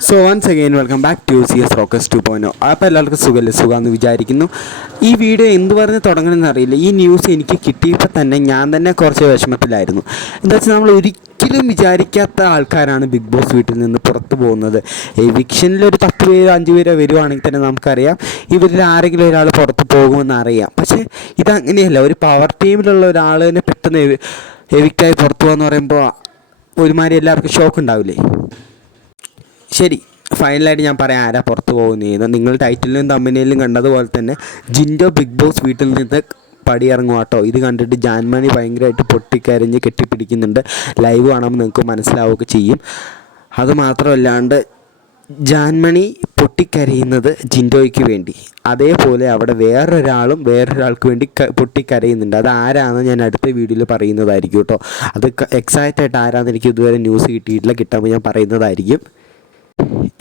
So once again welcome back to C S rocks two point O അപ്പോൾ എല്ലാവർക്കും സുഖമല്ലേ? സുഖമെന്ന് വിചാരിക്കുന്നു. ഈ വീഡിയോ എന്ത് പറഞ്ഞ് തുടങ്ങണമെന്ന് അറിയില്ല. ഈ ന്യൂസ് എനിക്ക് കിട്ടിയപ്പോൾ തന്നെ ഞാൻ തന്നെ കുറച്ച് വിഷമത്തിലായിരുന്നു. എന്താ വെച്ചാൽ നമ്മൾ ഒരിക്കലും വിചാരിക്കാത്ത ആൾക്കാരാണ് ബിഗ് ബോസ് വീട്ടിൽ നിന്ന് പുറത്തു പോകുന്നത്. എവിക്ഷനിൽ ഒരു പത്ത് പേര് അഞ്ച് പേരോ വരുവാണെങ്കിൽ തന്നെ നമുക്കറിയാം. ഇവരിൽ ആരെങ്കിലും ഒരാൾ പുറത്ത് പോകുമെന്ന് അറിയാം. പക്ഷേ ഇതങ്ങനെയല്ല. ഒരു പവർ ടീമിലുള്ള ഒരാൾ തന്നെ പെട്ടെന്ന് എവി- എവിക്റ്റായി പുറത്തു പോകുക പറയുമ്പോൾ ഒരുമാതിരി എല്ലാവർക്കും ഷോക്ക് ഉണ്ടാവില്ലേ? ശരി ഫൈനലായിട്ട് ഞാൻ പറയാം ആരാ പുറത്ത് പോകുന്നതെന്ന് നിങ്ങൾ ടൈറ്റിലും തമ്മിലും കണ്ടതുപോലെ തന്നെ ജിൻഡോ ബിഗ് ബോസ് വീട്ടിൽ നിന്ന് പടിയിറങ്ങും കേട്ടോ ഇത് കണ്ടിട്ട് ജാൻമണി ഭയങ്കരമായിട്ട് പൊട്ടിക്കരഞ്ഞ് കെട്ടിപ്പിടിക്കുന്നുണ്ട്. ലൈവ് കാണുമ്പോൾ നിങ്ങൾക്ക് മനസ്സിലാവുകയൊക്കെ ചെയ്യും. അത് മാത്രമല്ലാണ്ട് ജാൻമണി പൊട്ടിക്കരയുന്നത് ജിൻഡോയ്ക്ക് വേണ്ടി. അതേപോലെ അവിടെ വേറൊരാളും വേറൊരാൾക്ക് വേണ്ടി പൊട്ടിക്കരയുന്നുണ്ട്. അത് ആരാണെന്ന് ഞാൻ അടുത്ത വീഡിയോയിൽ പറയുന്നതായിരിക്കും കേട്ടോ. അത് എക്സാക്റ്റ് ആയിട്ട് ആരാന്ന് എനിക്ക് ഇതുവരെ ന്യൂസ് കിട്ടിയിട്ടില്ല. കിട്ടുമ്പോൾ ഞാൻ പറയുന്നതായിരിക്കും.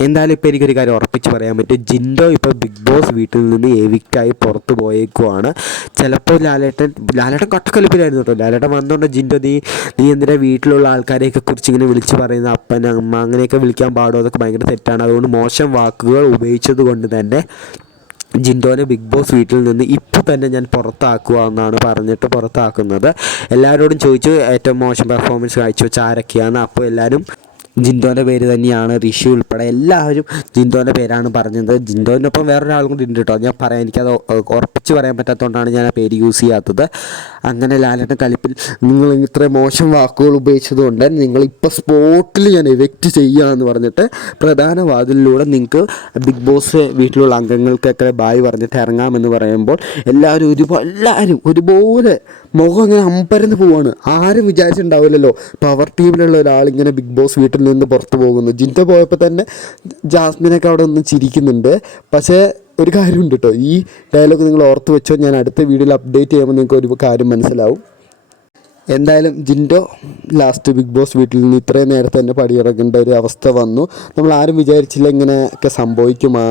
എന്തായാലും ഇപ്പോൾ എനിക്കൊരു കാര്യം ഉറപ്പിച്ച് പറയാൻ പറ്റും. ജിൻഡോ ഇപ്പോൾ ബിഗ് ബോസ് വീട്ടിൽ നിന്ന് എവിക്റ്റായി പുറത്തു പോയേക്കുവാണ്. ചിലപ്പോൾ ലാലേട്ടൻ ലാലേട്ടൻ കട്ടക്കലിപ്പിലായിരുന്നു കേട്ടോ. ലാലേട്ടൻ വന്നുകൊണ്ട് ജിൻഡോ നീ നീ എന്തിനാ വീട്ടിലുള്ള ആൾക്കാരെയൊക്കെ കുറിച്ച് ഇങ്ങനെ വിളിച്ച് പറയുന്ന അപ്പൻ അമ്മ അങ്ങനെയൊക്കെ വിളിക്കാൻ പാടുമോ അതൊക്കെ ഭയങ്കര തെറ്റാണ്. അതുകൊണ്ട് മോശം വാക്കുകൾ ഉപയോഗിച്ചത് കൊണ്ട് തന്നെ ജിൻഡോനെ ബിഗ് ബോസ് വീട്ടിൽ നിന്ന് ഇപ്പോൾ തന്നെ ഞാൻ പുറത്താക്കുക എന്നാണ് പറഞ്ഞിട്ട് പുറത്താക്കുന്നത്. എല്ലാവരോടും ചോദിച്ചു ഏറ്റവും മോശം പെർഫോമൻസ് കാഴ്ചവെച്ച ആരൊക്കെയാണ് അപ്പോൾ എല്ലാവരും ജിൻഡോന്റെ പേര് തന്നെയാണ് ഋഷി ഉൾപ്പെടെ എല്ലാവരും ജിൻഡോന്റെ പേരാണ് പറഞ്ഞത്. ജിൻഡോന്റെ ഒപ്പം വേറൊരാളും കൂടി ഉണ്ട് കേട്ടോ. ഞാൻ പറയാം എനിക്കത് ഉറപ്പിച്ച് പറയാൻ പറ്റാത്തതുകൊണ്ടാണ് ഞാൻ ആ പേര് യൂസ് ചെയ്യാത്തത്. അങ്ങനെ ലാലേട്ടൻ കളിപ്പിൽ നിങ്ങൾ ഇത്ര മോശം വാക്കുകൾ ഉപയോഗിച്ചതുകൊണ്ട് നിങ്ങൾ ഇപ്പോൾ സ്പോട്ടിൽ ഞാൻ എവെക്റ്റ് ചെയ്യാമെന്ന് പറഞ്ഞിട്ട് പ്രധാന വാതിലിലൂടെ നിങ്ങൾക്ക് ബിഗ് ബോസ് വീട്ടിലുള്ള അംഗങ്ങൾക്കൊക്കെ ബായ് പറഞ്ഞിട്ട് ഇറങ്ങാമെന്ന് പറയുമ്പോൾ എല്ലാവരും ഒരുപാട് എല്ലാവരും ഒരുപോലെ മുഖം അങ്ങനെ അമ്പരന്ന് പോവാണ്. ആരും വിചാരിച്ചിട്ടുണ്ടാവില്ലല്ലോ. പവർ ടീമിലുള്ള ഒരാൾ ഇങ്ങനെ ബിഗ് ബോസ് വീട്ടിൽ നിന്ന് പുറത്ത് പോകുന്നു. ജിന്റ പോയപ്പോൾ തന്നെ ജാസ്മിനൊക്കെ അവിടെ ഒന്ന് ചിരിക്കുന്നുണ്ട്. പക്ഷേ ഒരു കാര്യമുണ്ട് കേട്ടോ ഈ ഡയലോഗ് നിങ്ങൾ ഓർത്ത് വെച്ചോ. ഞാൻ അടുത്ത വീഡിയോയിൽ അപ്ഡേറ്റ് ചെയ്യുമ്പോൾ നിങ്ങൾക്ക് ഒരു കാര്യം മനസ്സിലാവും. എന്തായാലും ജിൻഡോ ലാസ്റ്റ് ബിഗ് ബോസ് വീട്ടിൽ നിന്ന് ഇത്രയും നേരത്തെ തന്നെ പടിയിറങ്ങേണ്ട ഒരു അവസ്ഥ വന്നു. നമ്മൾ ആരും വിചാരിച്ചില്ല ഇങ്ങനെയൊക്കെ സംഭവിക്കുമാ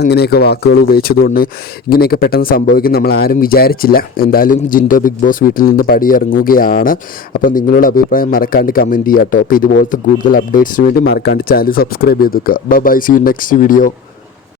അങ്ങനെയൊക്കെ വാക്കുകൾ ഉപയോഗിച്ചതുകൊണ്ട് ഇങ്ങനെയൊക്കെ പെട്ടെന്ന് സംഭവിക്കും. നമ്മൾ ആരും വിചാരിച്ചില്ല. എന്തായാലും ജിൻഡോ ബിഗ് ബോസ് വീട്ടിൽ നിന്ന് പടിയിറങ്ങുകയാണ്. അപ്പോൾ നിങ്ങളുടെ അഭിപ്രായം മറക്കാണ്ട് കമന്റ് ചെയ്യാം കേട്ടോ അപ്പോൾ ഇതുപോലത്തെ കൂടുതൽ അപ്ഡേറ്റ്സിന് വേണ്ടി മറക്കാണ്ട് ചാനൽ സബ്സ്ക്രൈബ് ചെയ്ത് വെക്കുക. By C next video